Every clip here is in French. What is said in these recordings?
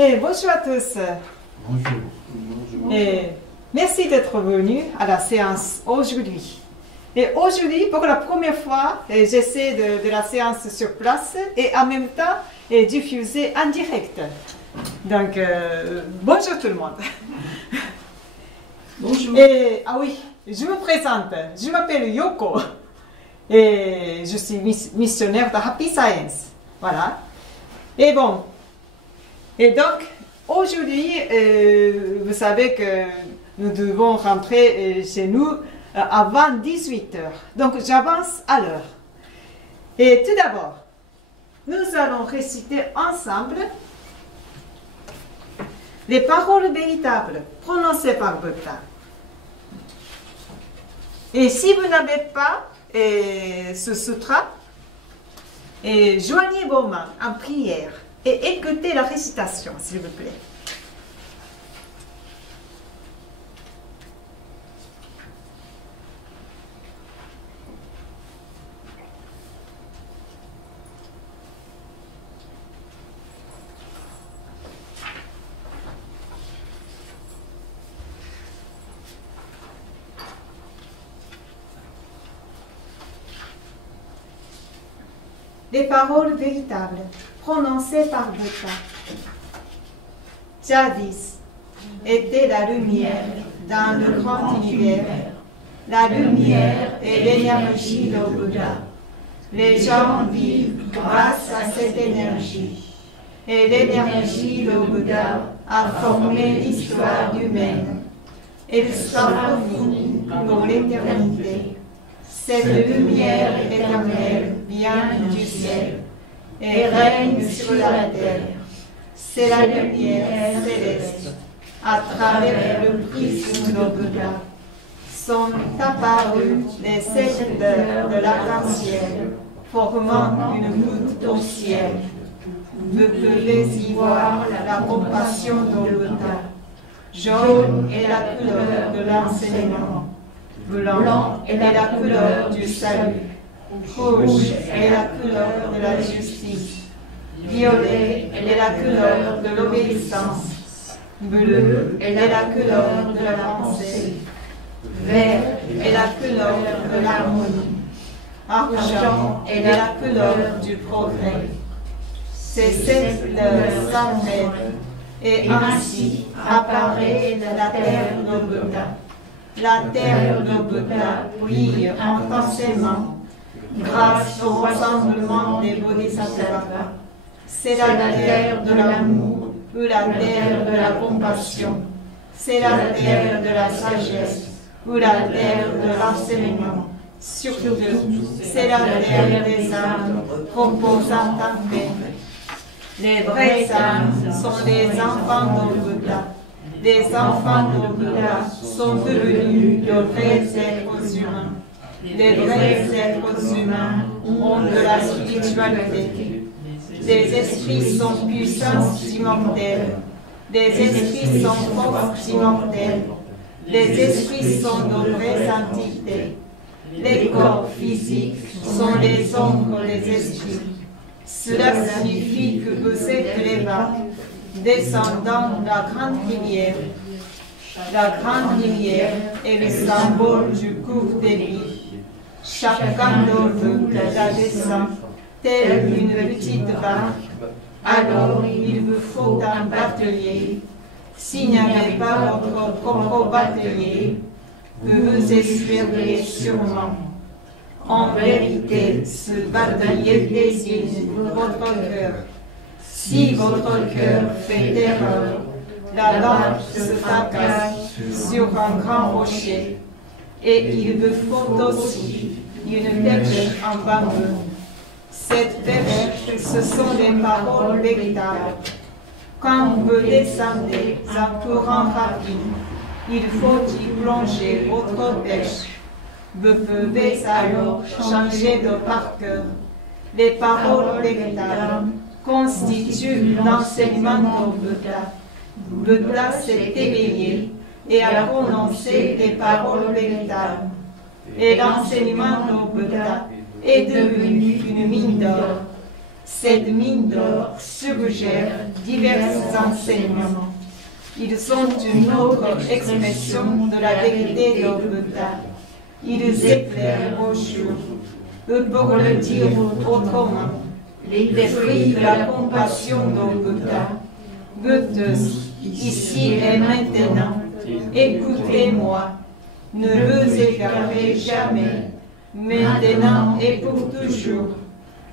Et bonjour à tous. Bonjour. Et merci d'être venus à la séance aujourd'hui. Et aujourd'hui, pour la première fois, j'essaie de la séance sur place et en même temps diffuser en direct. Donc, bonjour tout le monde. Bonjour. Et, ah oui, je me présente. Je m'appelle Yoko. Et je suis missionnaire de Happy Science. Voilà. Et bon. Et donc, aujourd'hui, vous savez que nous devons rentrer chez nous avant 18 h. Donc, j'avance à l'heure. Et tout d'abord, nous allons réciter ensemble les paroles véritables prononcées par Bouddha. Et si vous n'avez pas ce sutra, joignez vos mains en prière et écoutez la récitation, s'il vous plaît. Les paroles véritables prononcées par Bouddha. Jadis était la lumière dans le grand univers. La lumière est l'énergie de Bouddha. Les gens vivent grâce à cette énergie. Et l'énergie de Bouddha a formé l'histoire humaine. Elle sera finie pour l'éternité. Cette lumière éternelle vient du ciel et règne sur la terre. C'est la lumière céleste. À travers le prisme de Bouddha sont apparus les secteurs de l'arc-en-ciel, formant une goutte au ciel. Vous pouvez y voir la compassion de Bouddha. Jaune est la couleur de l'enseignement. Blanc est la couleur du salut. Rouge est la couleur de la justice. Violet est la couleur de l'obéissance. Bleu est la couleur de la pensée. Vert est la couleur de l'harmonie. Argent est la couleur du progrès. Ces sept couleurs s'entraînent et ainsi apparaît la terre de Bouddha. La terre de Bouddha brille intensément grâce au rassemblement des bodhisattvas. C'est la terre de l'amour ou la terre de la compassion. C'est la terre de la sagesse ou la terre de l'enseignement. Surtout, c'est la terre des âmes composant en paix. Les vraies âmes sont les enfants de Bouddha. Les enfants de Bouddha sont devenus de vrais êtres humains. Les vrais êtres humains ont de la spiritualité. Les esprits sont puissants immortels. Les esprits sont forts immortels. Les esprits sont de vraies entités. Les corps physiques sont les ombres des esprits. Cela signifie que vous êtes les vagues descendant de la grande rivière. La grande rivière est le symbole du cours des vies. Chacun de vous la descend, telle une petite vague. Alors il vous faut un batelier. S'il n'y avait pas votre propre batelier, vous vous essuieriez sûrement. En vérité, ce batelier désigne votre cœur. Si votre cœur fait erreur, la barque se fracasse sur un grand rocher, et il vous faut aussi une perche en bambou. Cette perche, ce sont les paroles véritables. Quand vous descendez un courant rapide, il faut y plonger votre perche. Vous pouvez alors changer de parcours. Les paroles véritables constituent l'enseignement de Bouddha. Bouddha s'est éveillé et a prononcé les paroles véritables. Et l'enseignement de Bouddha est devenu une mine d'or. cette mine d'or suggère divers enseignements. Ils sont une autre expression de la vérité de Bouddha. Ils éclairent vos jours. Pour le dire autrement, les fruits de la compassion de Bouddha. Goûteuse, ici et maintenant, écoutez-moi. Ne vous égarez jamais. Maintenant et pour toujours.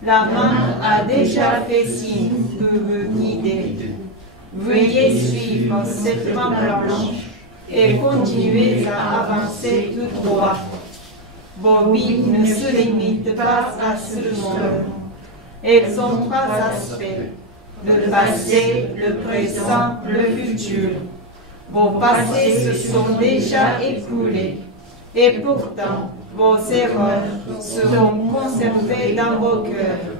La main a déjà fait signe pour vous guider. Veuillez suivre cette main blanche et continuez à avancer tout droit. Vos vies ne se limitent pas à ce monde. Elles ont trois aspects, le passé, le présent, le futur. Vos passés se sont déjà écoulés et pourtant vos erreurs seront conservées dans vos cœurs.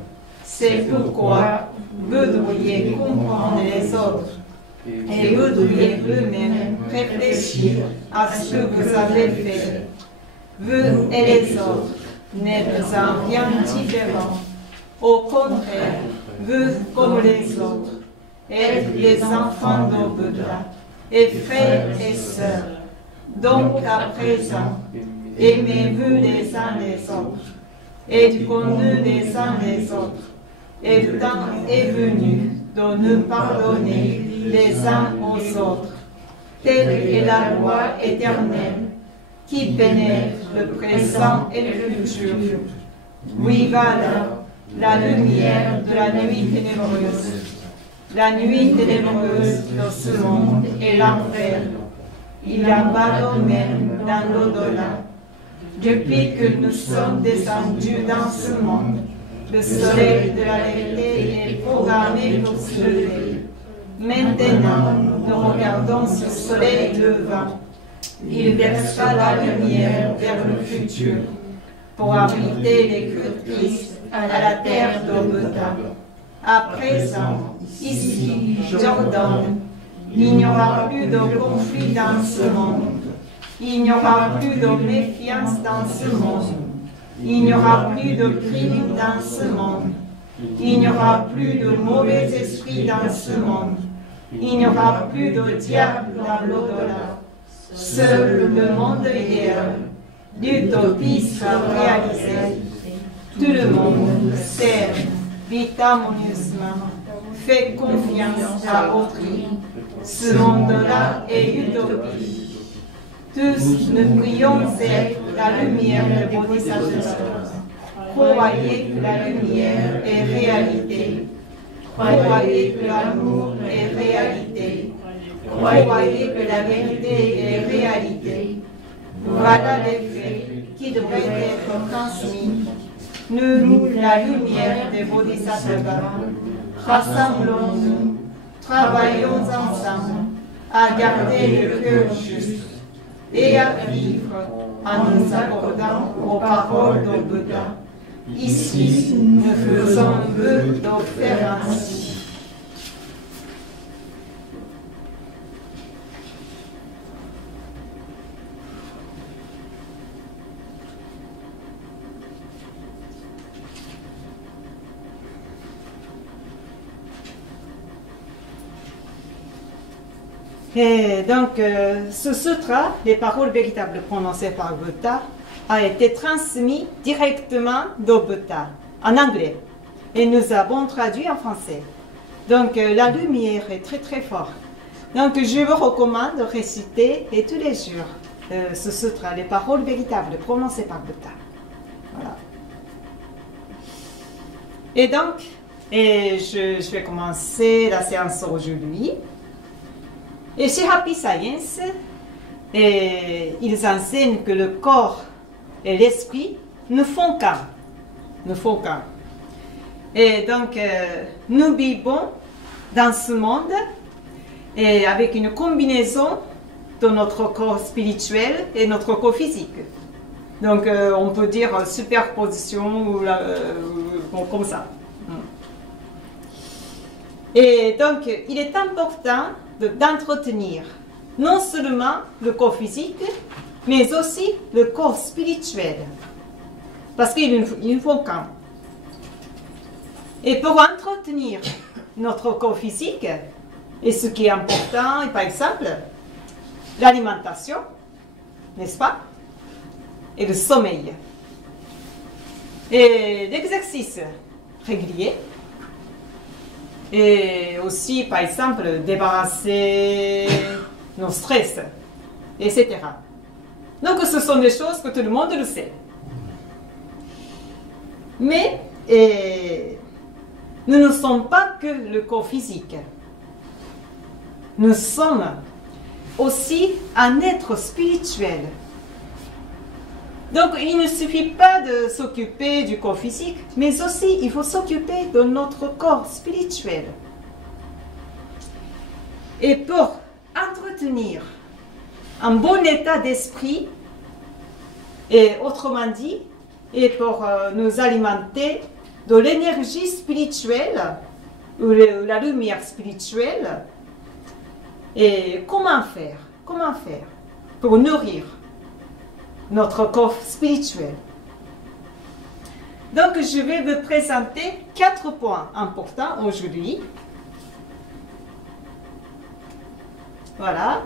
C'est pourquoi vous devriez comprendre les autres et vous devriez vous-même réfléchir à ce que vous avez fait. Vous et les autres n'êtes en rien différents. Au contraire, vous comme les autres êtes les enfants de Bouddha et frères et sœurs. Donc à présent, aimez-vous les uns les autres, aidez-nous les uns les autres. Et le temps est venu de nous pardonner les uns aux autres. Telle est la loi éternelle qui pénètre le présent et le futur. Oui, voilà la lumière de la nuit ténébreuse. La nuit ténébreuse de ce monde est l'enfer. Il abandonne même dans l'au-delà. Depuis que nous sommes descendus dans ce monde, le soleil de la vérité est programmé pour se lever. Maintenant, nous regardons ce soleil levant. Il versera la lumière vers le futur pour abriter les cultrices à la terre de Bouddha. À présent, ici, Jordan, il n'y aura plus de conflit dans ce monde. Il n'y aura plus de méfiance dans ce monde. Il n'y aura plus de crimes dans ce monde. Il n'y aura plus de mauvais esprits dans ce monde. Il n'y aura plus de diable dans l'au-delà. Seul le monde idéal d'utopie sera réalisé. Tout le monde sert, vit harmonieusement, fait confiance à autrui. Ce monde-là est utopie. Tous nous prions être la lumière de Bodhisattva. Croyez que la lumière est réalité. Croyez que l'amour est réalité. Croyez que la vérité est réalité. Voilà les faits qui devraient être transmis. Nous, la lumière des Bodhisattvas, rassemblons-nous, travaillons ensemble à garder le cœur juste et à vivre en nous accordant aux paroles de Bouddha. Ici, nous faisons vœu de faire ainsi. Et donc, ce sutra, les paroles véritables prononcées par Bouddha, a été transmis directement de Bouddha, en anglais. Et nous avons traduit en français. Donc, la lumière est très très forte. Donc, je vous recommande de réciter et tous les jours ce sutra, les paroles véritables prononcées par Bouddha. Voilà. Et donc, je vais commencer la séance aujourd'hui. Et chez Happy Science, ils enseignent que le corps et l'esprit ne font qu'un. Et donc, nous vivons dans ce monde et avec une combinaison de notre corps spirituel et notre corps physique. Donc, on peut dire superposition ou comme ça. Et donc, il est important d'entretenir non seulement le corps physique, mais aussi le corps spirituel. Parce qu'il ne faut qu'un. Et pour entretenir notre corps physique, et ce qui est important, par exemple, l'alimentation, n'est-ce pas? Et le sommeil. Et l'exercice régulier. Et aussi, par exemple, débarrasser nos stress, etc. Donc, ce sont des choses que tout le monde le sait. Mais nous ne sommes pas que le corps physique. Nous sommes aussi un être spirituel. Donc, il ne suffit pas de s'occuper du corps physique, mais aussi il faut s'occuper de notre corps spirituel. Et pour entretenir un bon état d'esprit, et autrement dit, et pour nous alimenter de l'énergie spirituelle, ou la lumière spirituelle, et comment faire pour nourrir notre corps spirituel. Donc, je vais vous présenter 4 points importants aujourd'hui. Voilà.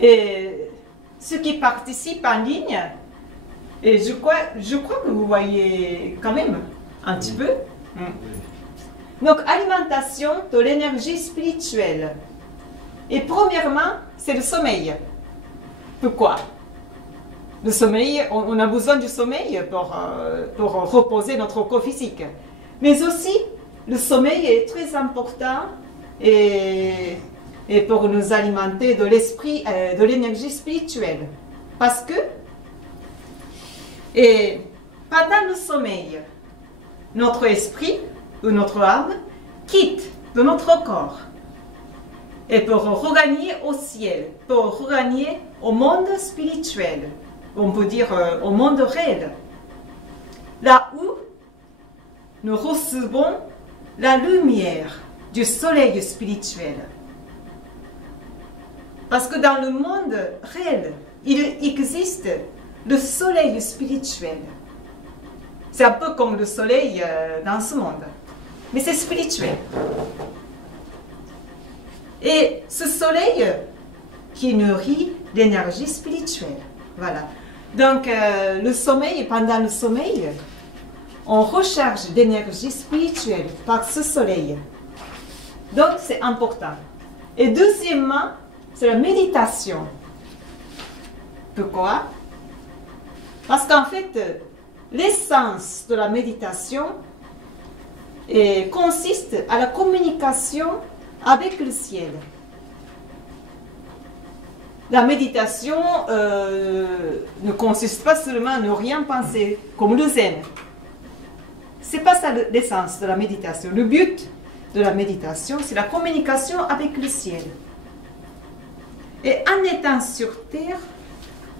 Et ceux qui participent en ligne, et je crois que vous voyez quand même un petit peu. Donc, alimentation de l'énergie spirituelle. Et premièrement, c'est le sommeil. Pourquoi? Le sommeil, on a besoin du sommeil pour reposer notre corps physique. Mais aussi, le sommeil est très important et pour nous alimenter de l'esprit, de l'énergie spirituelle. Parce que, pendant le sommeil, notre esprit ou notre âme quitte de notre corps. Et pour regagner au ciel, pour regagner au monde spirituel, on peut dire au monde réel, là où nous recevons la lumière du soleil spirituel. Parce que dans le monde réel, il existe le soleil spirituel. C'est un peu comme le soleil dans ce monde, mais c'est spirituel. Et ce soleil qui nourrit l'énergie spirituelle. Voilà. Donc, le sommeil, pendant le sommeil, on recharge d'énergie spirituelle par ce soleil. Donc, c'est important. Et deuxièmement, c'est la méditation. Pourquoi? Parce qu'en fait, l'essence de la méditation consiste à la communication avec le ciel. La méditation ne consiste pas seulement à ne rien penser, comme le zen. Ce n'est pas ça l'essence de la méditation. Le but de la méditation, c'est la communication avec le ciel. Et en étant sur terre,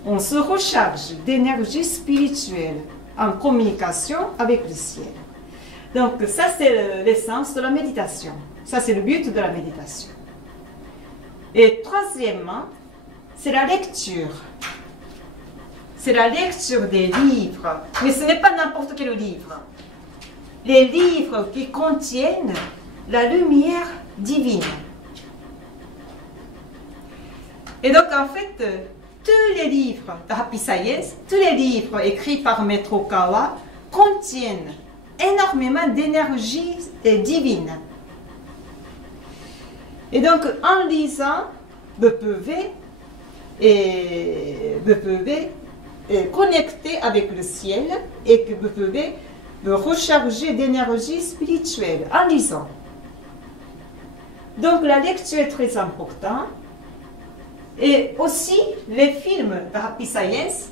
on se recharge d'énergie spirituelle en communication avec le ciel. Donc ça, c'est l'essence de la méditation. Ça, c'est le but de la méditation. Et troisièmement, c'est la lecture. C'est la lecture des livres. Mais ce n'est pas n'importe quel livre. Les livres qui contiennent la lumière divine. Et donc, en fait, tous les livres de Happy Science, tous les livres écrits par Maître Okawa contiennent énormément d'énergie divine. Et donc, en lisant, vous pouvez connecter avec le ciel et que vous pouvez vous recharger d'énergie spirituelle en lisant. Donc, la lecture est très importante. Et aussi, les films de Happy Science,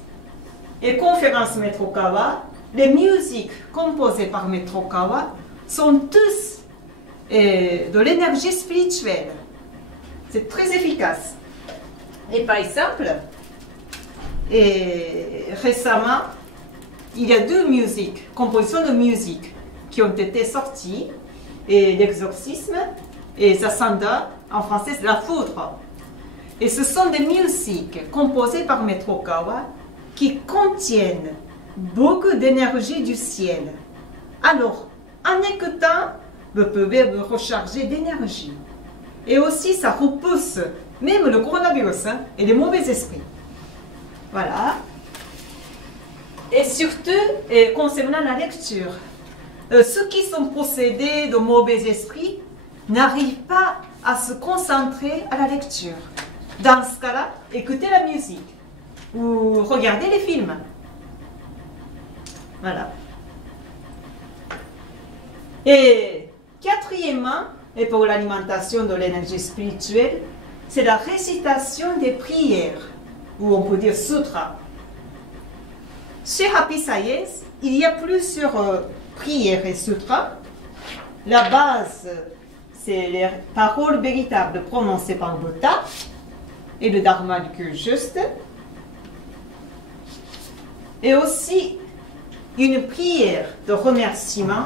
les conférences Maître Okawa, les musiques composées par Maître Okawa sont tous de l'énergie spirituelle. C'est très efficace. Et par exemple, récemment, il y a 2 musiques, compositions de musique qui ont été sorties, et l'exorcisme et Zasanda, en français c'est la foudre. Et ce sont des musiques composées par Maître Okawa qui contiennent beaucoup d'énergie du ciel. Alors, en écoutant, vous pouvez vous recharger d'énergie. Et aussi, ça repousse même le coronavirus et les mauvais esprits. Voilà. Et surtout, concernant la lecture, ceux qui sont possédés de mauvais esprits n'arrivent pas à se concentrer à la lecture. Dans ce cas-là, écoutez la musique ou regardez les films. Voilà. Et quatrièmement, et pour l'alimentation de l'énergie spirituelle, c'est la récitation des prières, ou on peut dire sutras. Chez Happy Science, il y a plusieurs prières et sutras. La base, c'est les paroles véritables prononcées par Bouddha et le Dharma du cœur juste. Et aussi une prière de remerciement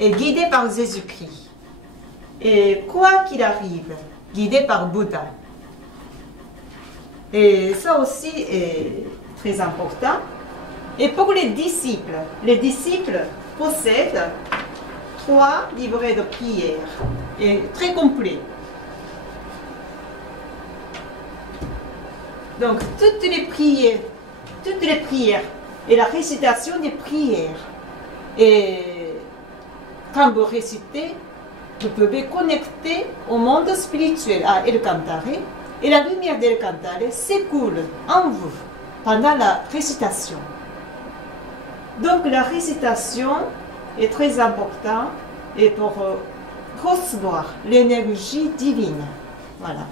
est guidée par Jésus-Christ. Et quoi qu'il arrive, guidée par Bouddha. Et ça aussi est très important. Et pour les disciples possèdent 3 livrets de prières, et très complets. Donc toutes les prières et la récitation des prières. Et quand vous récitez, vous pouvez connecter au monde spirituel, à El Cantare, et la lumière d'El Cantare s'écoule en vous pendant la récitation. Donc la récitation est très importante et pour recevoir l'énergie divine. Voilà.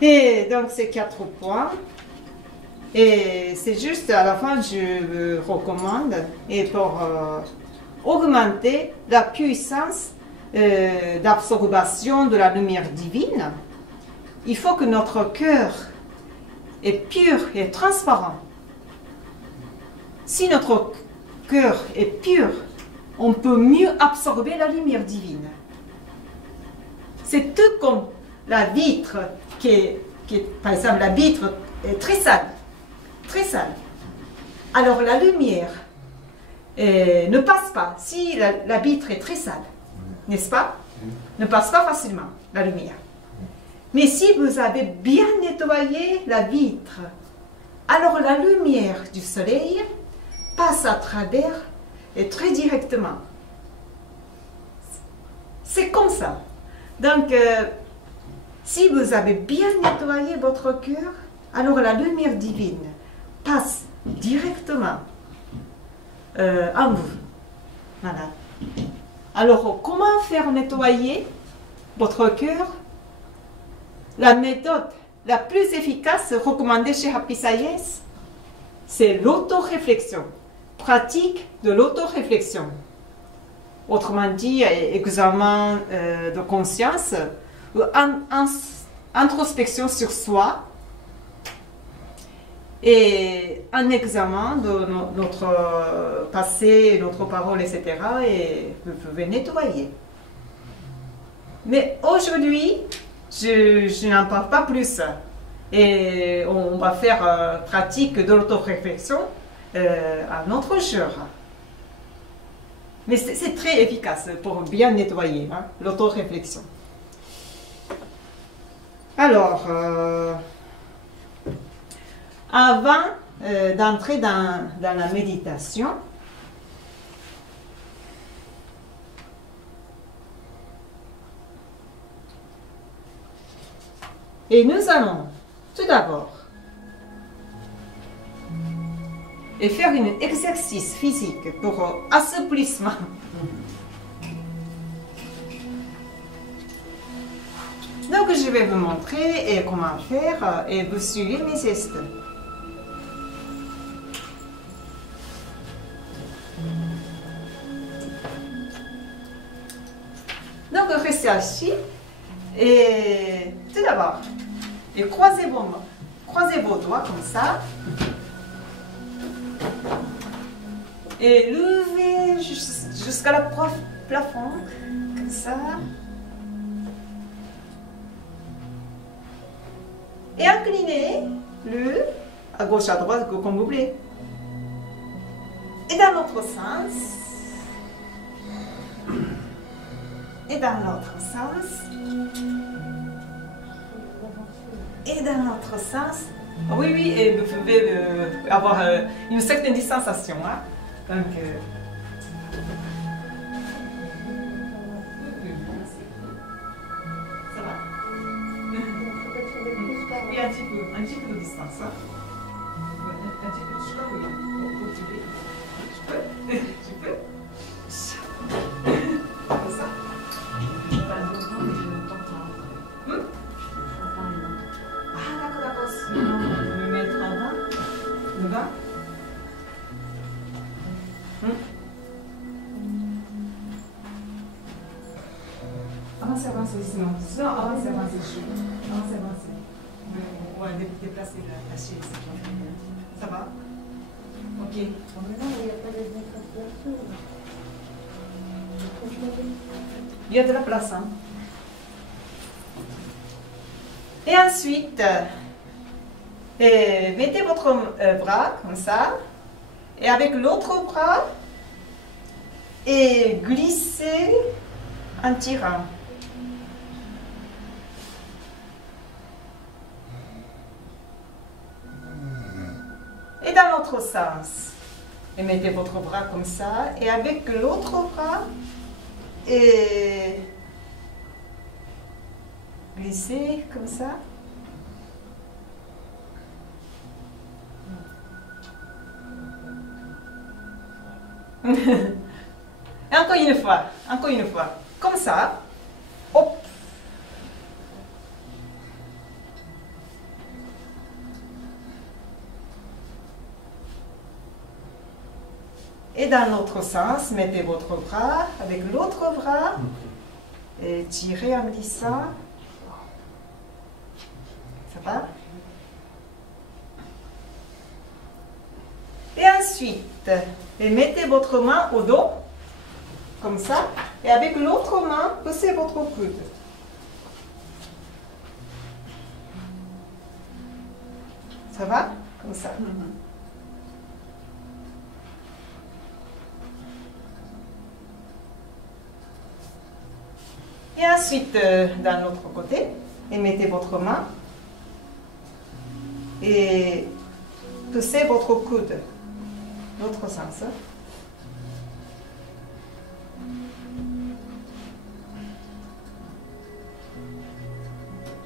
Et donc ces 4 points. Et c'est juste à la fin, je vous recommande, et pour augmenter la puissance d'absorption de la lumière divine, il faut que notre cœur est pur et transparent. Si notre cœur est pur, on peut mieux absorber la lumière divine. C'est tout comme la vitre par exemple, la vitre est très sale. Très sale. Alors la lumière ne passe pas. Si la vitre est très sale, n'est-ce pas? Ne passe pas facilement la lumière. Mais si vous avez bien nettoyé la vitre, alors la lumière du soleil passe à travers et très directement. C'est comme ça. Donc, si vous avez bien nettoyé votre cœur, alors la lumière divine passe directement en vous. Voilà. Alors, comment faire nettoyer votre cœur? La méthode la plus efficace recommandée chez Happy Science, c'est l'autoréflexion. Pratique de l'autoréflexion. Autrement dit, examen de conscience, ou introspection sur soi, et un examen de notre passé, notre parole, etc. Et vous pouvez nettoyer. Mais aujourd'hui, je n'en parle pas plus. Et on va faire pratique de l'autoréflexion un autre jour. Mais c'est très efficace pour bien nettoyer, hein, l'autoréflexion. Alors, avant d'entrer dans la méditation, et nous allons tout d'abord faire un exercice physique pour assouplissement. Donc je vais vous montrer comment faire et vous suivez mes gestes. Donc restez assis et tout d'abord, croisez vos doigts comme ça et levez jusqu'à la plafond comme ça. Et inclinez le à gauche, à droite, comme vous voulez. Et dans l'autre sens. Et dans l'autre sens. Et dans l'autre sens. Oui, oui, et vous pouvez avoir une certaine distanciation. Hein? Donc, ça va? Oui, un petit peu de distance. Hein? Un petit peu de choix, oui. Je peux? Je peux? Comme ça? Ah, d'accord, d'accord. Sinon, on peut me mettre avant. Le bas. Avancez, avancez, sinon. Sinon, avancez, avancez. Avancez, avancez. On va déplacer la chaise. Ça va? Ok. Il y a de la place. Hein? Et ensuite, mettez votre bras comme ça. Et avec l'autre bras, et glissez en tirant. Et dans l'autre sens. Et mettez votre bras comme ça. Et avec l'autre bras, et glissez comme ça. Et encore une fois, comme ça. Hop. Et dans l'autre sens, mettez votre bras avec l'autre bras et tirez en glissant. Ça va? Et ensuite, mettez votre main au dos, comme ça, et avec l'autre main, poussez votre coude. Ça va? Comme ça. Et ensuite, dans l'autre côté, et mettez votre main et poussez votre coude. L'autre sens.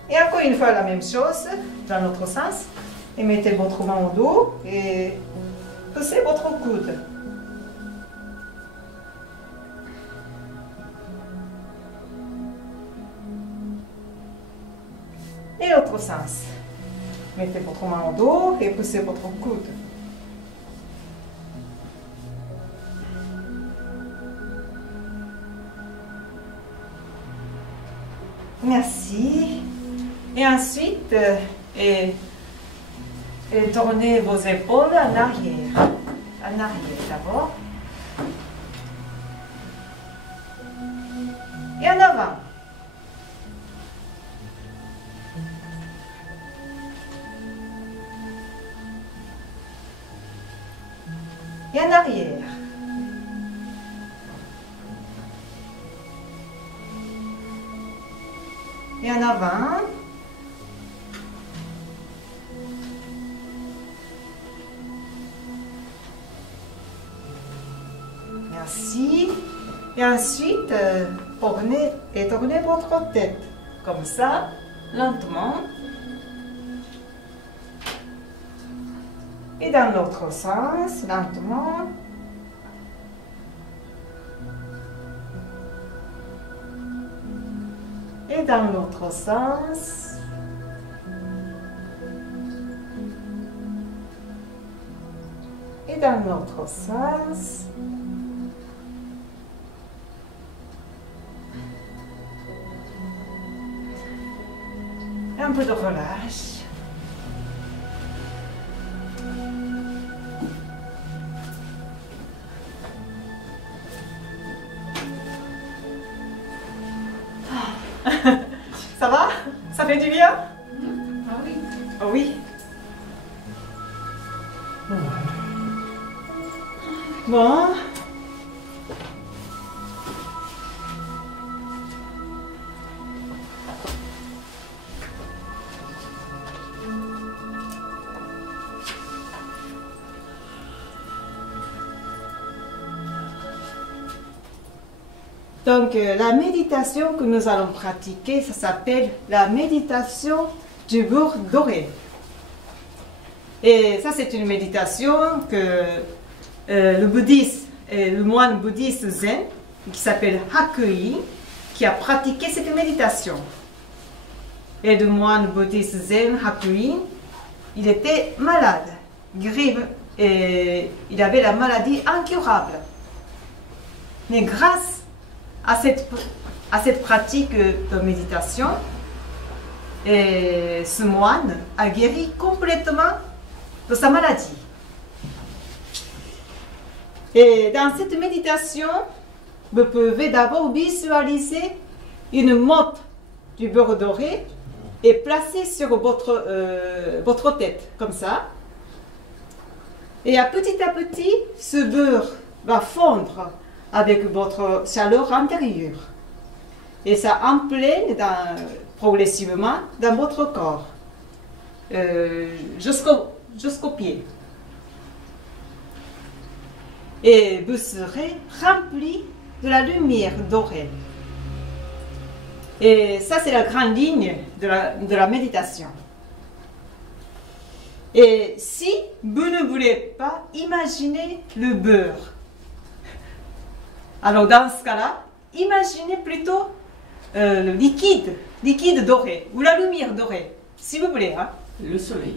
Et encore une fois la même chose dans l'autre sens. Et mettez votre main au dos et poussez votre coude. Et l'autre sens. Mettez votre main au dos et poussez votre coude. Merci. Et ensuite, tournez vos épaules en arrière. En arrière d'abord. Et en avant. Et en arrière. Et en avant. Merci. Et ensuite, tournez votre tête. Comme ça, lentement. Et dans l'autre sens, lentement. Et dans l'autre sens. Et dans l'autre sens. Un peu de relâche. Ça va? Ça fait du bien? Ah oui. Bon. Donc, la méditation que nous allons pratiquer, ça s'appelle la méditation du beurre doré. Et ça, c'est une méditation que le bouddhiste, le moine bouddhiste zen, qui s'appelle Hakuin, qui a pratiqué cette méditation. Et le moine bouddhiste zen, Hakuin, il était malade, grave, et il avait la maladie incurable. Mais grâce à cette pratique de méditation, et ce moine a guéri complètement de sa maladie. Et dans cette méditation, vous pouvez d'abord visualiser une motte du beurre doré et placer sur votre tête, comme ça. Et à petit, ce beurre va fondre avec votre chaleur intérieure. Et ça imprègne progressivement dans votre corps, jusqu'aux pieds. Et vous serez rempli de la lumière dorée. Et ça, c'est la grande ligne de la méditation. Et si vous ne voulez pas imaginer le beurre, alors dans ce cas-là, imaginez plutôt le liquide doré, ou la lumière dorée, si vous voulez. Hein? Le soleil.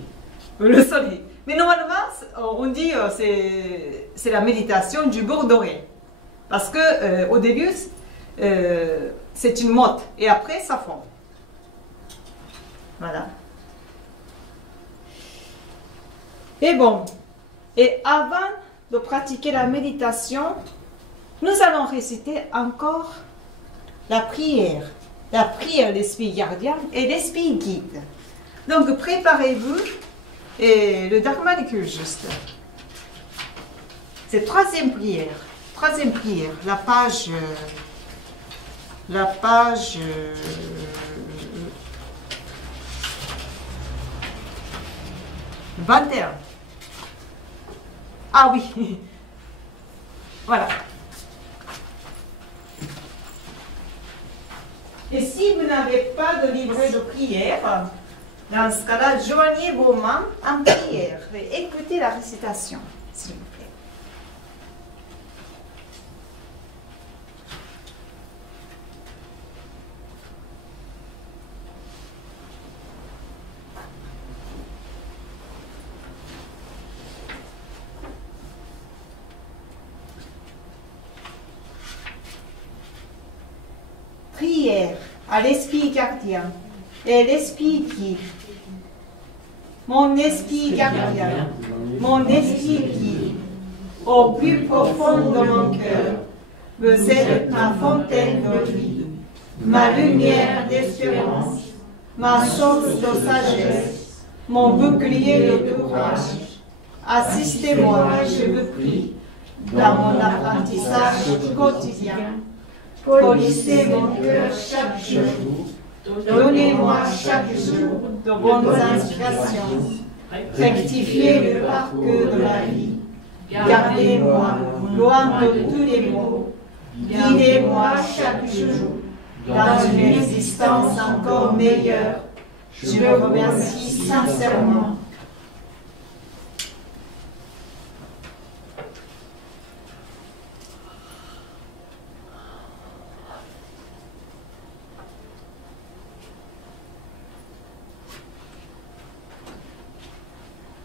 Le soleil. Mais normalement, on dit c'est la méditation du beurre doré. Parce que au début, c'est une motte, et après, ça fond. Voilà. Et bon, et avant de pratiquer la méditation, nous allons réciter encore la prière l'esprit gardien et l'esprit guide. Donc préparez-vous, et le Dharma de cure juste. C'est troisième prière, la page 21. Ah oui, voilà. Et si vous n'avez pas de livret de prière, dans ce cas-là, joignez vos mains en prière et écoutez la récitation, s'il vous plaît. Prière à l'esprit gardien et l'esprit guide. Mon esprit gardien, mon esprit guide, au plus profond de mon cœur, vous êtes ma fontaine de vie, ma lumière d'espérance, ma source de sagesse, mon bouclier de courage. Assistez-moi, je vous prie, dans mon apprentissage quotidien. Polissez mon cœur chaque jour. Donnez-moi chaque jour de bonnes inspirations. Rectifiez le parcours de ma vie. Gardez-moi loin de tous les maux. Guidez-moi chaque jour dans une existence encore meilleure. Je vous remercie sincèrement.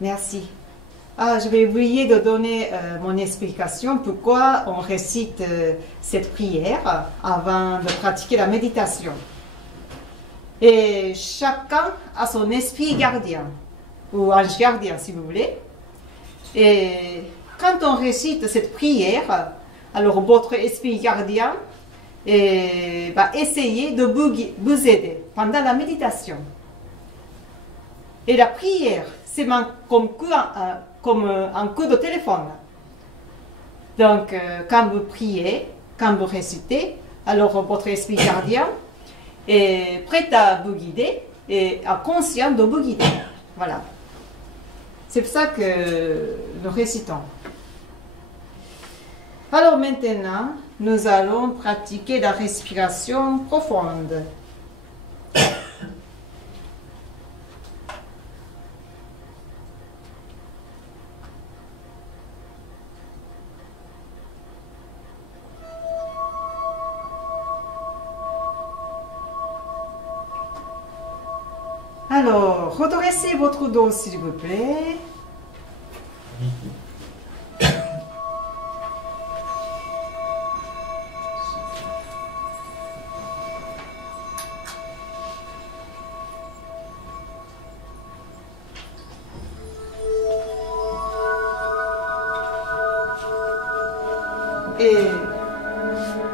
Merci. Je vais oublier de donner mon explication pourquoi on récite cette prière avant de pratiquer la méditation. Et chacun a son esprit gardien, ou ange gardien si vous voulez. Et quand on récite cette prière, alors votre esprit gardien va essayer de vous aider pendant la méditation. Et la prière, c'est comme comme un coup de téléphone. Donc, quand vous priez, quand vous récitez, alors votre esprit gardien est prêt à vous guider et conscient de vous guider. Voilà. C'est pour ça que nous récitons. Alors maintenant, nous allons pratiquer la respiration profonde. Alors, redressez votre dos s'il vous plaît. Et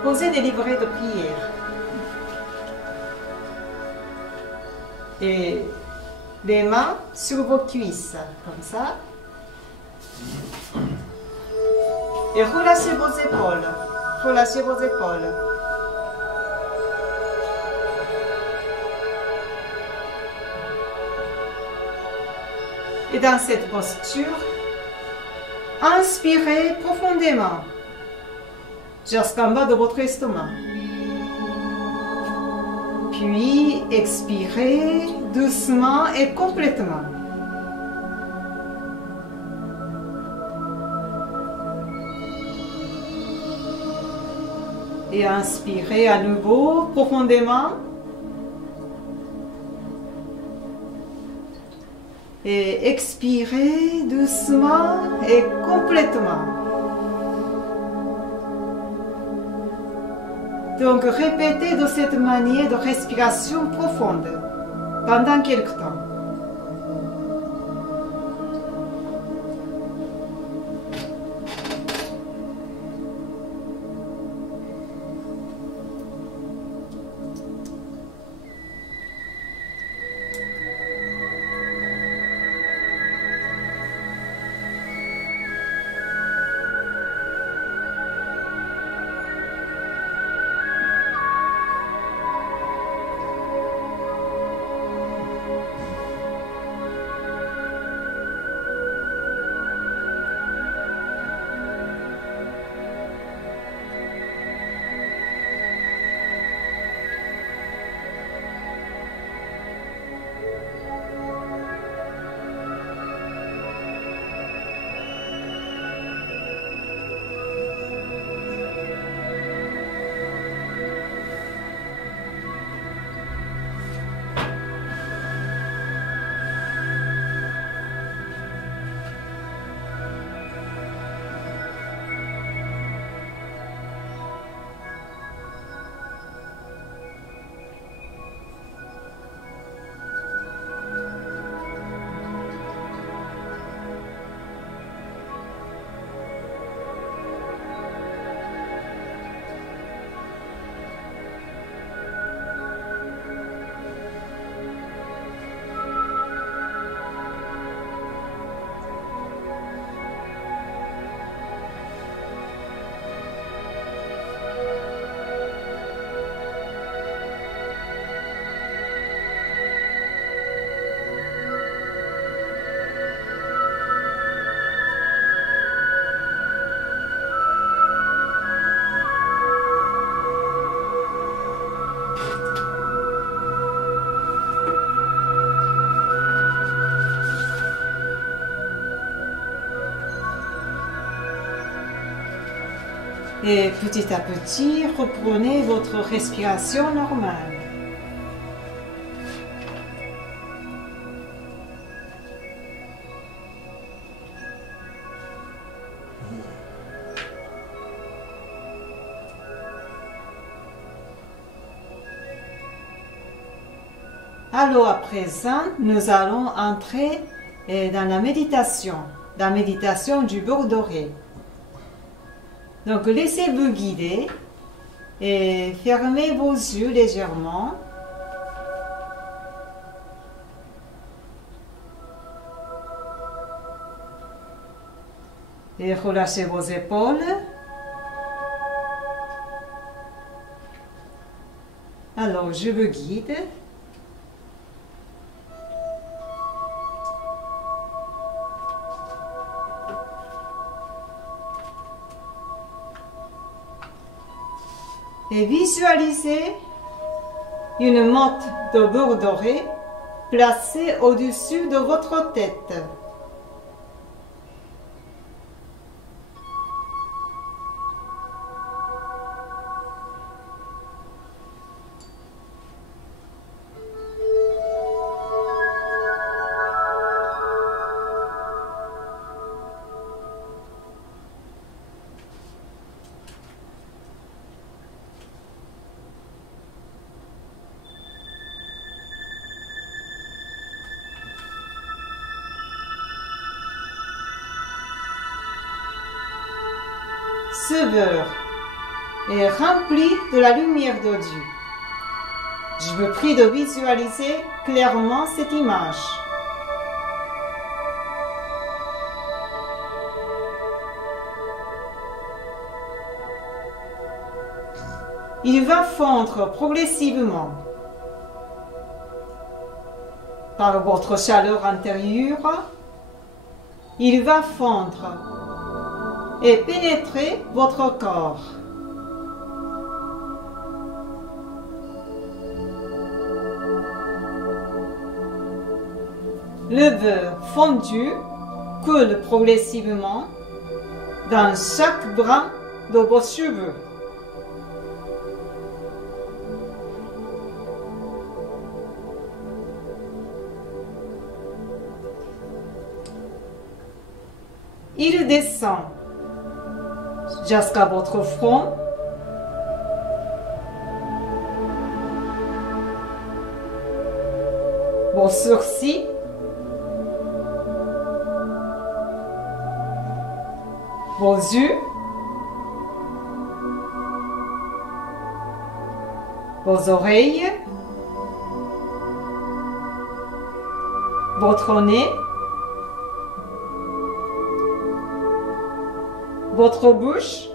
posez des livrets de prière. Et les mains sur vos cuisses, comme ça. Et relâchez vos épaules. Relâchez vos épaules. Et dans cette posture, inspirez profondément jusqu'en bas de votre estomac. Puis expirez doucement et complètement. Et inspirez à nouveau profondément. Et expirez doucement et complètement. Donc répétez de cette manière de respiration profonde pendant quelque temps. Et petit à petit, reprenez votre respiration normale. Alors à présent, nous allons entrer dans la méditation du beurre doré. Donc laissez-vous guider et fermez vos yeux légèrement. Et relâchez vos épaules. Alors, je vous guide. Et visualisez une motte de beurre doré placée au-dessus de votre tête. Ce beurre est rempli de la lumière de Dieu. Je vous prie de visualiser clairement cette image. Il va fondre progressivement par votre chaleur intérieure. Il va fondre et pénétrer votre corps. Le beurre fondu coule progressivement dans chaque brin de vos cheveux. Il descend jusqu'à votre front. Vos sourcils. Vos yeux. Vos oreilles. Votre nez. Votre bouche,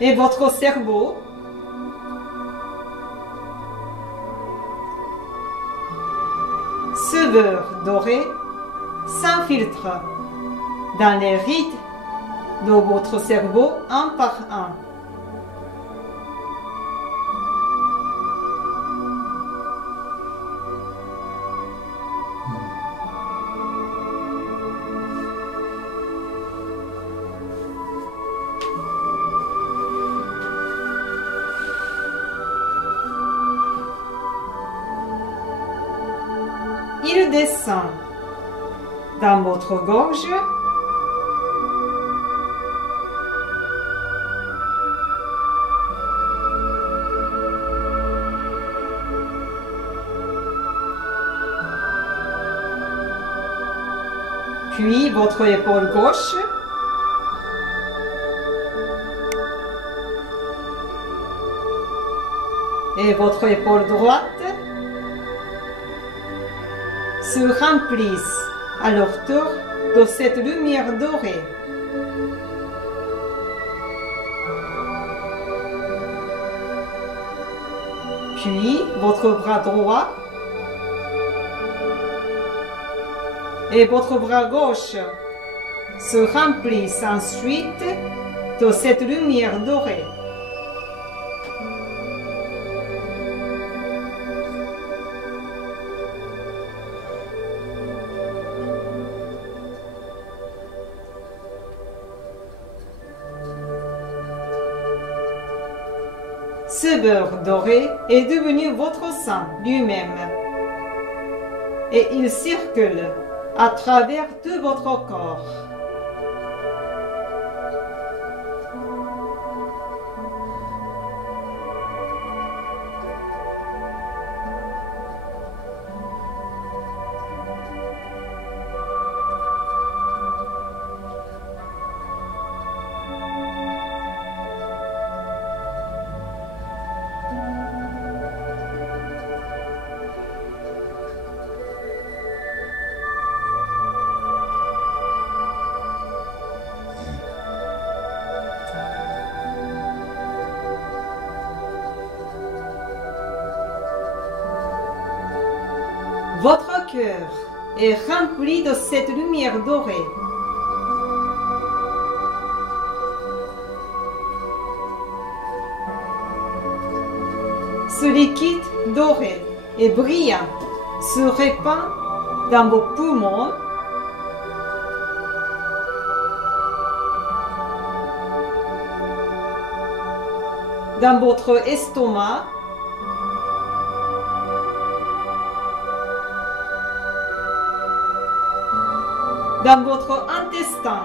et votre cerveau. Ce beurre doré s'infiltre dans les rides de votre cerveau un par un. Il descend dans votre gorge, puis votre épaule gauche, et votre épaule droite se remplissent à leur tour de cette lumière dorée. Puis votre bras droit et votre bras gauche se remplissent ensuite de cette lumière dorée. Ce beurre doré est devenu votre sang lui-même et il circule à travers tout votre corps. Votre cœur est rempli de cette lumière dorée. Ce liquide doré et brillant se répand dans vos poumons, dans votre estomac, dans votre intestin.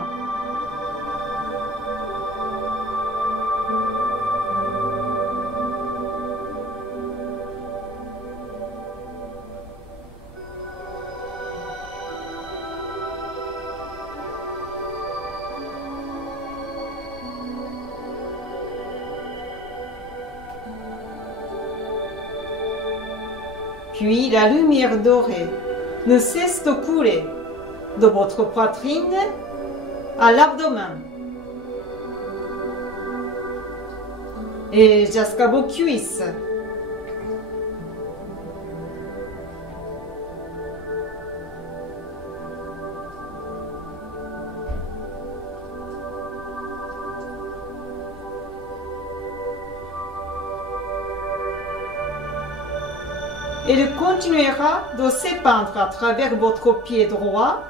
Puis la lumière dorée ne cesse de couler de votre poitrine à l'abdomen et jusqu'à vos cuisses. Il continuera de s'épandre à travers votre pied droit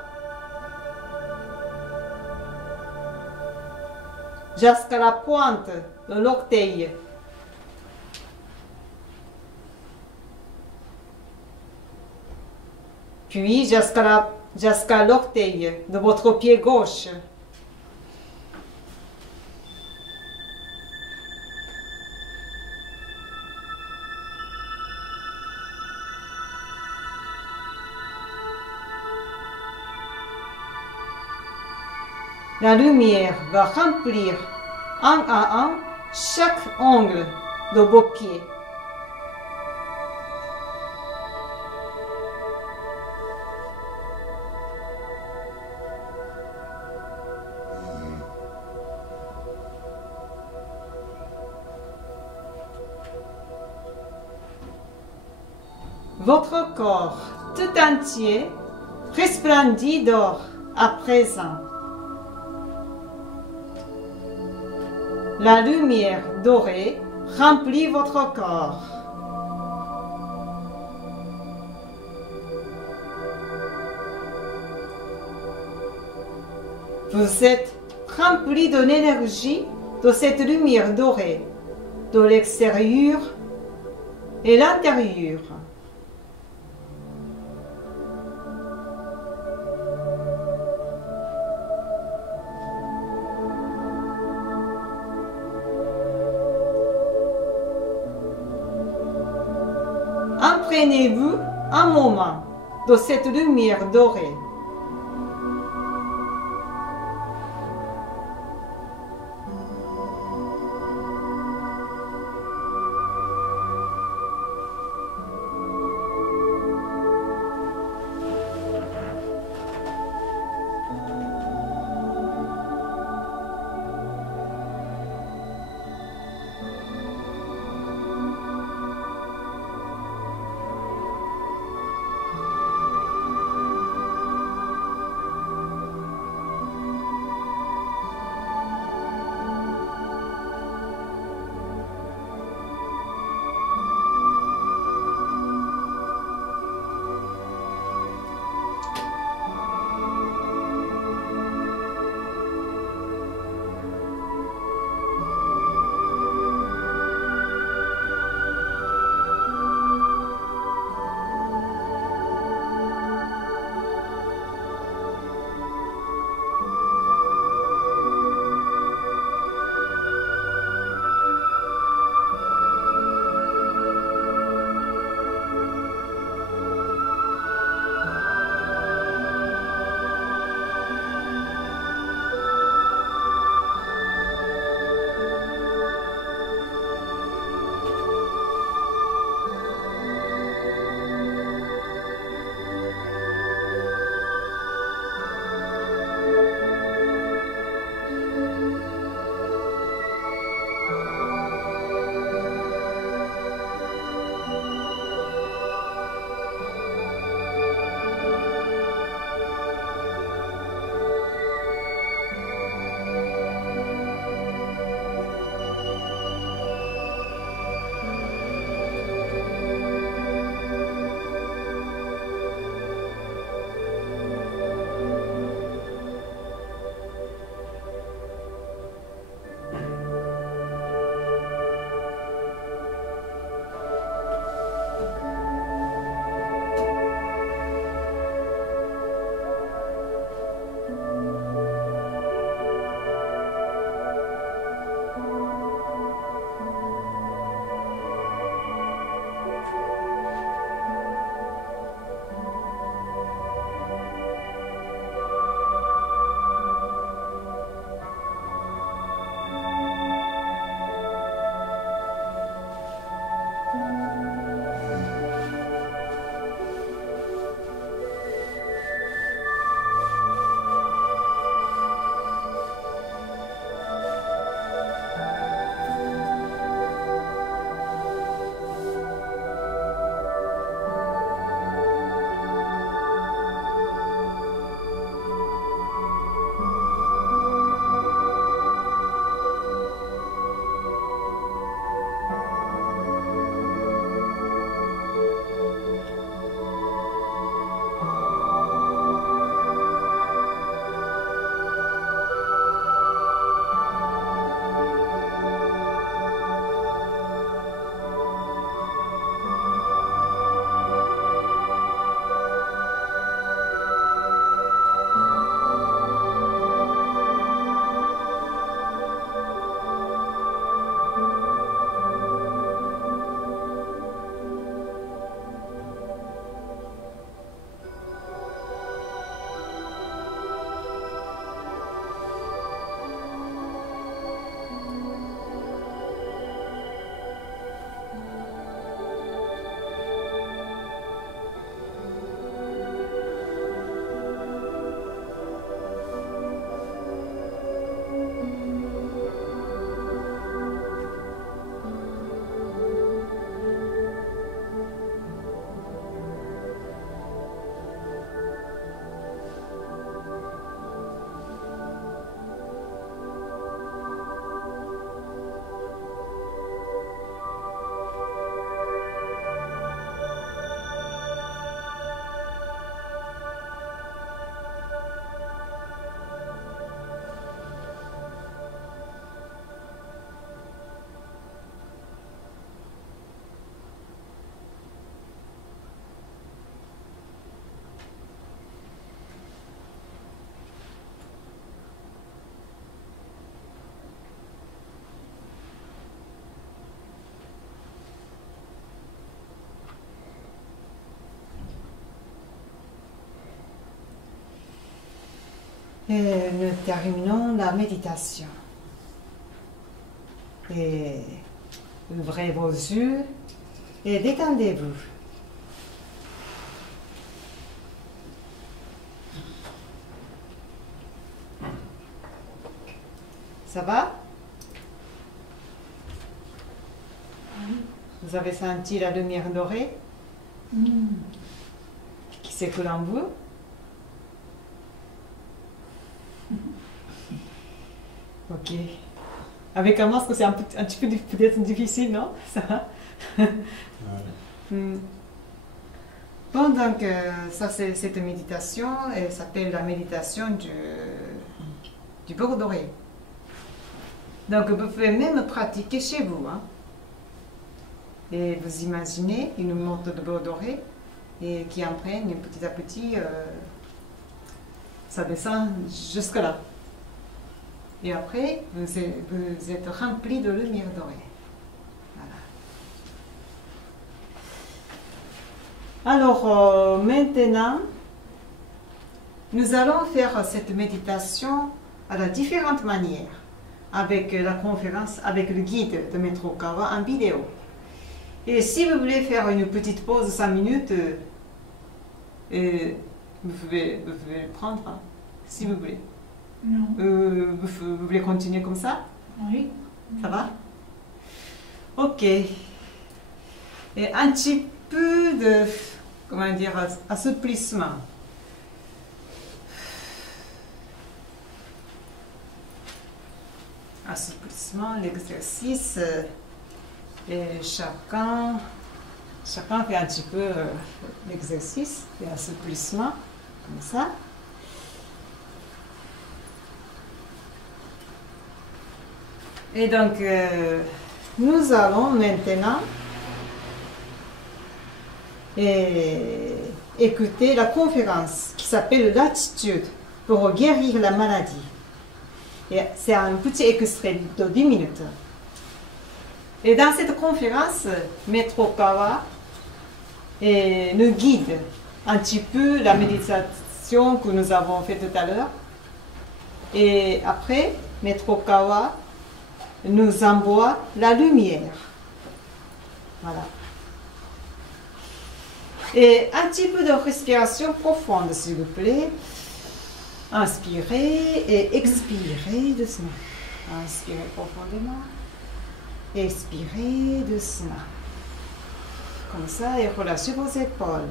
jusqu'à la pointe de l'orteil. Puis jusqu'à l'orteil de votre pied gauche. La lumière va remplir un à un chaque ongle de vos pieds. Votre corps tout entier resplendit d'or à présent. La lumière dorée remplit votre corps. Vous êtes rempli de l'énergie de cette lumière dorée, de l'extérieur et l'intérieur. Imprégnez-vous un moment de cette lumière dorée. Et nous terminons la méditation. Et ouvrez vos yeux et détendez-vous. Ça va? Vous avez senti la lumière dorée qui s'écoule en vous? Ok. Avec un masque, c'est un petit peu peut-être difficile, non? Ça va? Bon, donc, ça c'est cette méditation, elle s'appelle la méditation du beurre doré. Donc, vous pouvez même pratiquer chez vous. Hein? Et vous imaginez une montre de beurre doré et qui imprègne petit à petit, ça descend jusque là. Et après, vous êtes rempli de lumière dorée. Voilà. Alors, maintenant, nous allons faire cette méditation à la différentes manières, avec la conférence, avec le guide de Maître Okawa en vidéo. Et si vous voulez faire une petite pause de 5 minutes, vous pouvez le prendre, hein, si vous voulez. Non. Vous voulez continuer comme ça? Oui. Ça va? Ok. Et un petit peu de, comment dire, assouplissement. Assouplissement, l'exercice. Et chacun fait un petit peu l'exercice et assouplissement, comme ça. Et donc, nous allons maintenant écouter la conférence qui s'appelle L'attitude pour guérir la maladie. Et c'est un petit extrait de 10 minutes. Et dans cette conférence, Maître Okawa nous guide un petit peu la méditation que nous avons faite tout à l'heure. Et après, Maître Okawa nous envoie la lumière. Voilà. Et un petit peu de respiration profonde, s'il vous plaît. Inspirez et expirez doucement. Inspirez profondément. Expirez doucement. Comme ça, et relâchez vos épaules.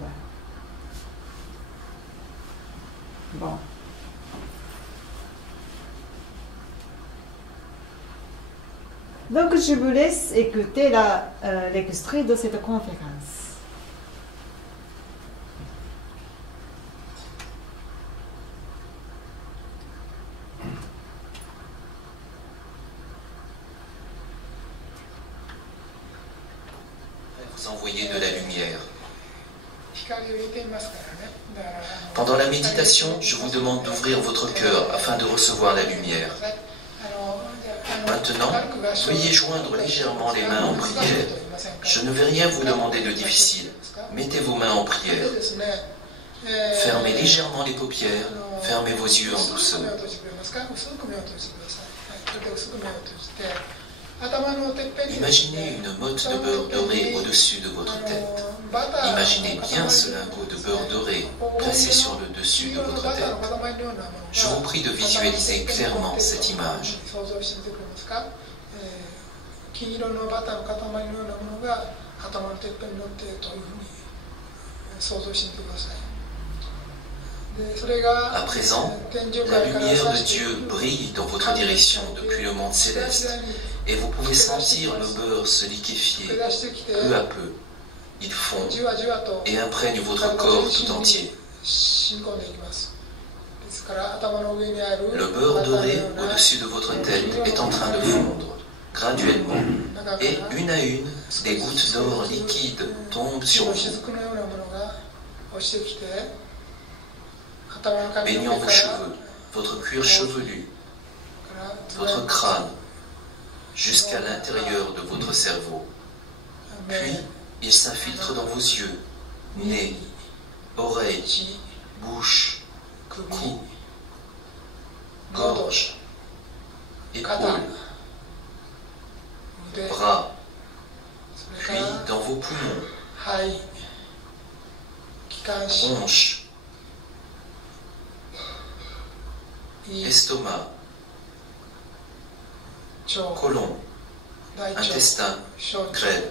Bon. Donc, je vous laisse écouter l'extrait de cette conférence. Vous envoyez de la lumière. Pendant la méditation, je vous demande d'ouvrir votre cœur afin de recevoir la lumière. Maintenant, veuillez joindre légèrement les mains en prière. Je ne vais rien vous demander de difficile. Mettez vos mains en prière. Fermez légèrement les paupières. Fermez vos yeux en douceur. Imaginez une motte de beurre doré au-dessus de votre tête. Imaginez bien ce lingot de beurre doré placé sur le dessus de votre tête. Je vous prie de visualiser clairement cette image. À présent, la lumière de Dieu brille dans votre direction depuis le monde céleste et vous pouvez sentir le beurre se liquéfier peu à peu. Il fond et imprègne votre corps tout entier. Le beurre doré au-dessus de votre tête est en train de fondre graduellement et une à une, des gouttes d'or liquide tombent sur vous, baignant vos cheveux, votre cuir chevelu, votre crâne, jusqu'à l'intérieur de votre cerveau. Puis, il s'infiltre dans vos yeux, nez, oreilles, bouche, cou, gorge, épaules, bras, puis dans vos poumons, hanches, estomac, côlon, intestin, grêle,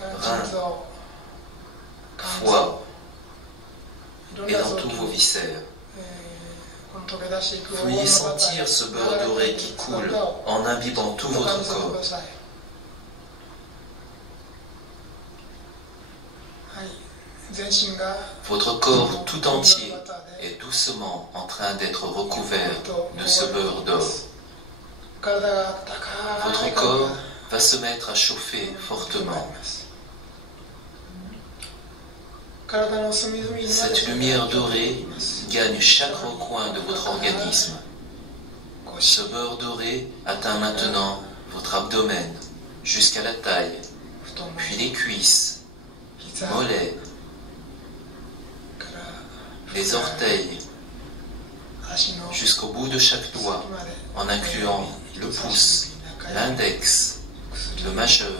rein, foie et dans tous vos viscères. Veuillez sentir ce beurre doré qui coule en imbibant tout votre corps. Votre corps tout entier est doucement en train d'être recouvert de ce beurre d'or. Votre corps va se mettre à chauffer fortement. Cette lumière dorée gagne chaque recoin de votre organisme. Ce beurre doré atteint maintenant votre abdomen jusqu'à la taille, puis les cuisses, mollets, les orteils, jusqu'au bout de chaque doigt, en incluant le pouce, l'index, le majeur,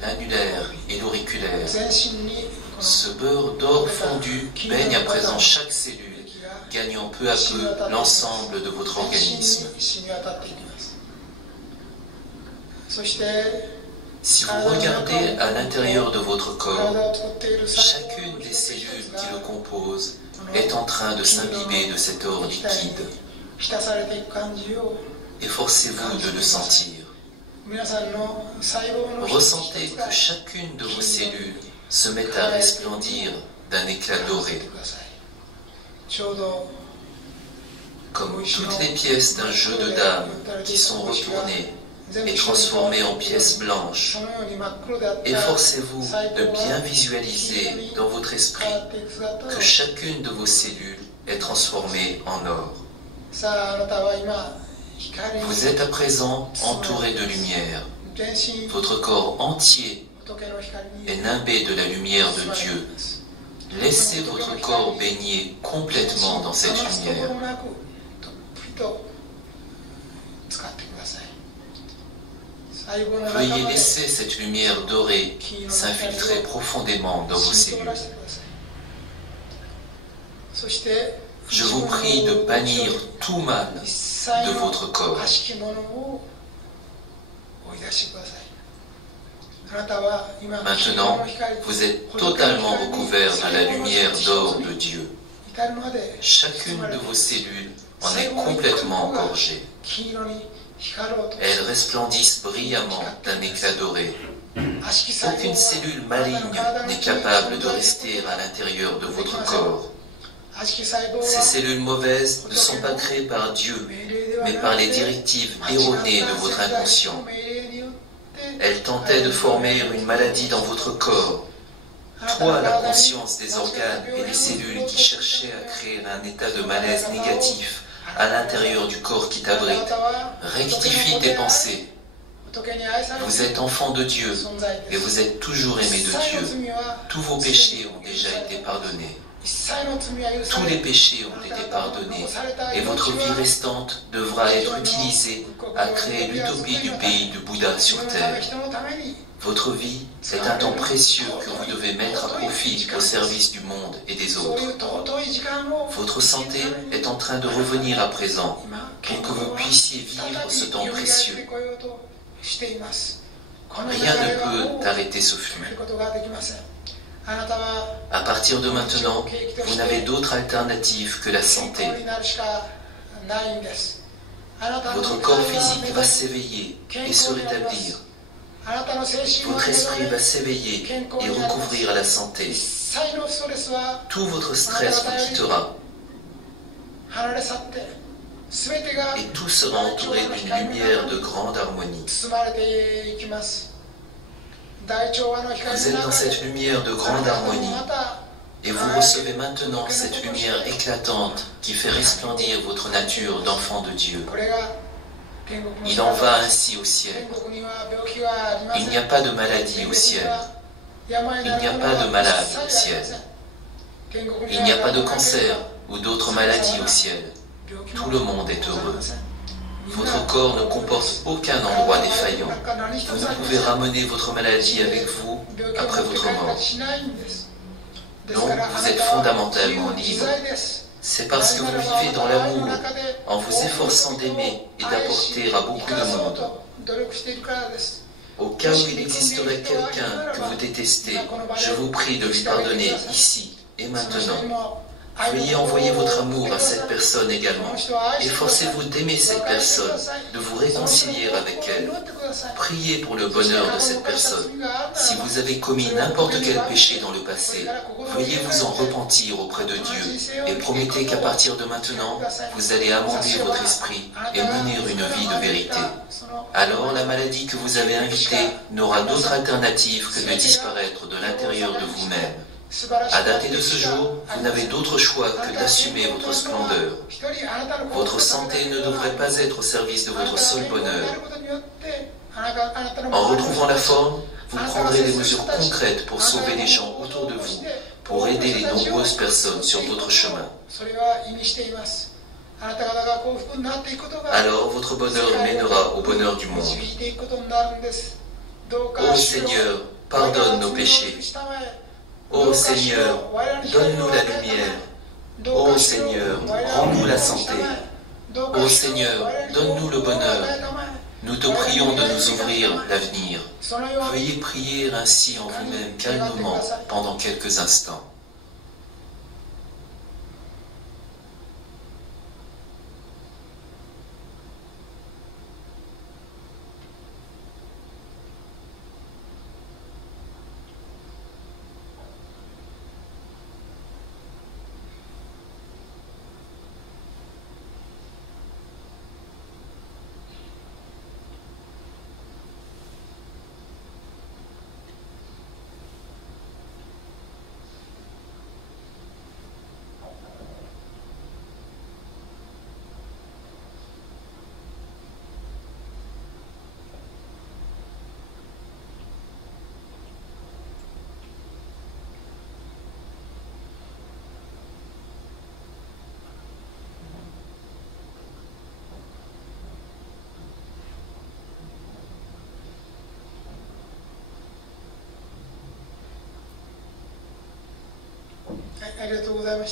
l'annulaire et l'auriculaire. Ce beurre d'or fondu baigne à présent chaque cellule, gagnant peu à peu l'ensemble de votre organisme. Si vous regardez à l'intérieur de votre corps, chacune des cellules qui le composent est en train de s'imbiber de cet or liquide. Efforcez-vous de le sentir. Ressentez que chacune de vos cellules se met à resplendir d'un éclat doré. Comme toutes les pièces d'un jeu de dames qui sont retournées et transformées en pièces blanches, efforcez-vous de bien visualiser dans votre esprit que chacune de vos cellules est transformée en or. Vous êtes à présent entouré de lumière. Votre corps entier est nimbé de la lumière de Dieu. Laissez votre corps baigner complètement dans cette lumière. Veuillez laisser cette lumière dorée s'infiltrer profondément dans vos cellules. Je vous prie de bannir tout mal de votre corps. Maintenant, vous êtes totalement recouvert de la lumière d'or de Dieu. Chacune de vos cellules en est complètement engorgée. Elles resplendissent brillamment d'un éclat doré. Aucune cellule maligne n'est capable de rester à l'intérieur de votre corps. Ces cellules mauvaises ne sont pas créées par Dieu, mais par les directives erronées de votre inconscient. Elles tentaient de former une maladie dans votre corps. Toi, la conscience des organes et des cellules qui cherchaient à créer un état de malaise négatif à l'intérieur du corps qui t'abrite, rectifie tes pensées. Vous êtes enfant de Dieu et vous êtes toujours aimé de Dieu. Tous vos péchés ont déjà été pardonnés. Tous les péchés ont été pardonnés et votre vie restante devra être utilisée à créer l'utopie du pays de Bouddha sur terre. Votre vie est un temps précieux que vous devez mettre à profit au service du monde et des autres. Votre santé est en train de revenir à présent pour que vous puissiez vivre ce temps précieux. Rien ne peut arrêter ce flux. À partir de maintenant, vous n'avez d'autre alternative que la santé. Votre corps physique va s'éveiller et se rétablir. Votre esprit va s'éveiller et recouvrir la santé. Tout votre stress vous quittera. Et tout sera entouré d'une lumière de grande harmonie. Vous êtes dans cette lumière de grande harmonie et vous recevez maintenant cette lumière éclatante qui fait resplendir votre nature d'enfant de Dieu. Il en va ainsi au ciel. Il n'y a pas de maladie au ciel. Il n'y a pas de malade au ciel. Il n'y a pas de cancer ou d'autres maladies au ciel. Tout le monde est heureux. Votre corps ne comporte aucun endroit défaillant. Vous ne pouvez ramener votre maladie avec vous après votre mort. Non, vous êtes fondamentalement libre. C'est parce que vous vivez dans l'amour, en vous efforçant d'aimer et d'apporter à beaucoup de monde. Au cas où il existerait quelqu'un que vous détestez, je vous prie de lui pardonner ici et maintenant. Veuillez envoyer votre amour à cette personne également. Efforcez-vous d'aimer cette personne, de vous réconcilier avec elle. Priez pour le bonheur de cette personne. Si vous avez commis n'importe quel péché dans le passé, veuillez vous en repentir auprès de Dieu et promettez qu'à partir de maintenant, vous allez amender votre esprit et mener une vie de vérité. Alors la maladie que vous avez invitée n'aura d'autre alternative que de disparaître de l'intérieur de vous-même. À dater de ce jour, vous n'avez d'autre choix que d'assumer votre splendeur. Votre santé ne devrait pas être au service de votre seul bonheur. En retrouvant la forme, vous prendrez des mesures concrètes pour sauver les gens autour de vous, pour aider les nombreuses personnes sur votre chemin. Alors votre bonheur mènera au bonheur du monde. Ô Seigneur, pardonne nos péchés. Ô Seigneur, donne-nous la lumière. Ô Seigneur, rends-nous la santé. Ô Seigneur, donne-nous le bonheur. Nous te prions de nous ouvrir l'avenir. Veuillez prier ainsi en vous-même calmement pendant quelques instants.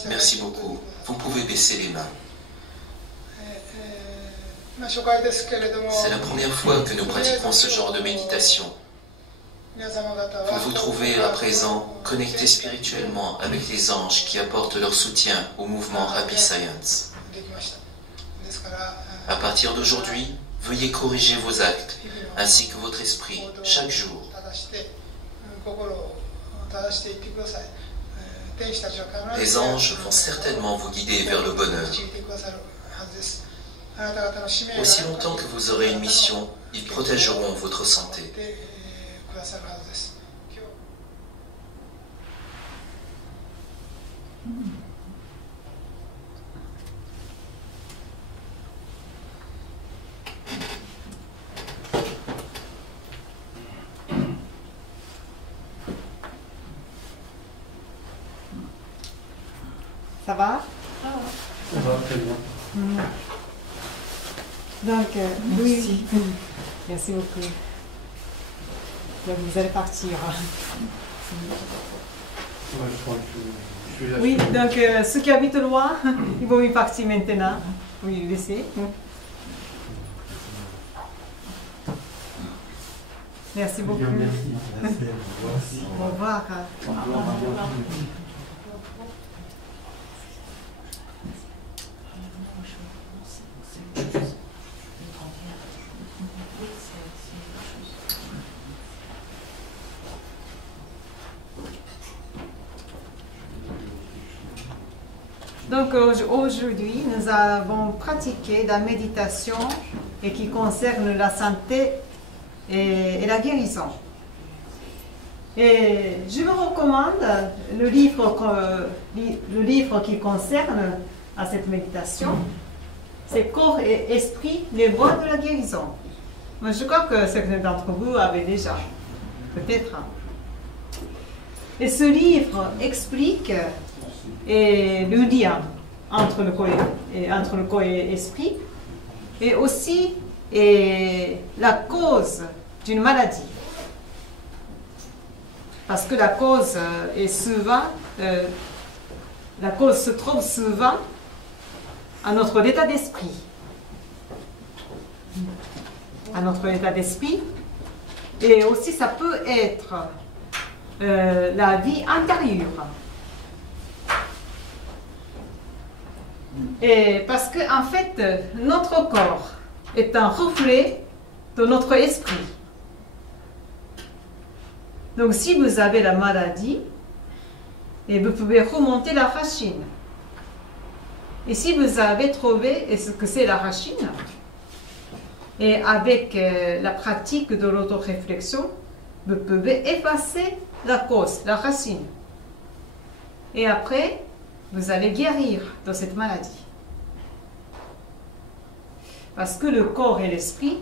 Merci beaucoup. Vous pouvez baisser les mains. C'est la première fois que nous pratiquons ce genre de méditation. Vous vous trouvez à présent connecté spirituellement avec les anges qui apportent leur soutien au mouvement Happy Science. À partir d'aujourd'hui, veuillez corriger vos actes ainsi que votre esprit chaque jour. Les anges vont certainement vous guider vers le bonheur. Aussi longtemps que vous aurez une mission, ils protégeront votre santé. Ça va? Ça va très bien. Donc, oui. Merci beaucoup. Donc, vous allez partir. Ouais, je crois que je suis là. Oui, donc ceux qui habitent loin, ils vont y partir maintenant. Oui, laissez. Merci beaucoup. Merci. Au revoir. Au revoir. Donc aujourd'hui, nous avons pratiqué la méditation et qui concerne la santé et la guérison. Et je vous recommande le livre qui concerne à cette méditation. C'est Corps et Esprit, les voies de la guérison. Je crois que certains d'entre vous avaient déjà, peut-être. Et ce livre explique le lien entre le corps et l'esprit, et aussi la cause d'une maladie. Parce que la cause se trouve souvent à notre état d'esprit. À notre état d'esprit. Et aussi, ça peut être la vie antérieure. Et parce que, en fait, notre corps est un reflet de notre esprit. Donc, si vous avez la maladie, et vous pouvez remonter la racine. Et si vous avez trouvé ce que c'est la racine, et avec la pratique de l'autoréflexion, vous pouvez effacer la cause, la racine. Et après, vous allez guérir de cette maladie. Parce que le corps et l'esprit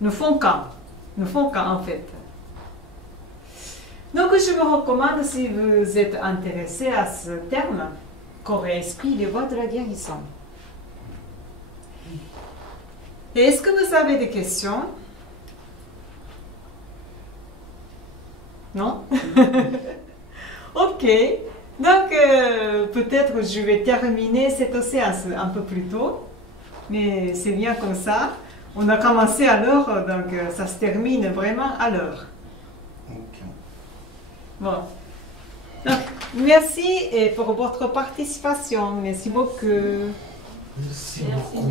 ne font qu'un en fait. Donc je vous recommande, si vous êtes intéressé à ce terme, corps et esprit, les voies de la guérison. Et est-ce que vous avez des questions? Non? Ok. Donc, peut-être je vais terminer cette séance un peu plus tôt. Mais c'est bien comme ça. On a commencé à l'heure, donc ça se termine vraiment à l'heure. Ok. Bon. Donc, merci pour votre participation. Merci beaucoup. Merci beaucoup.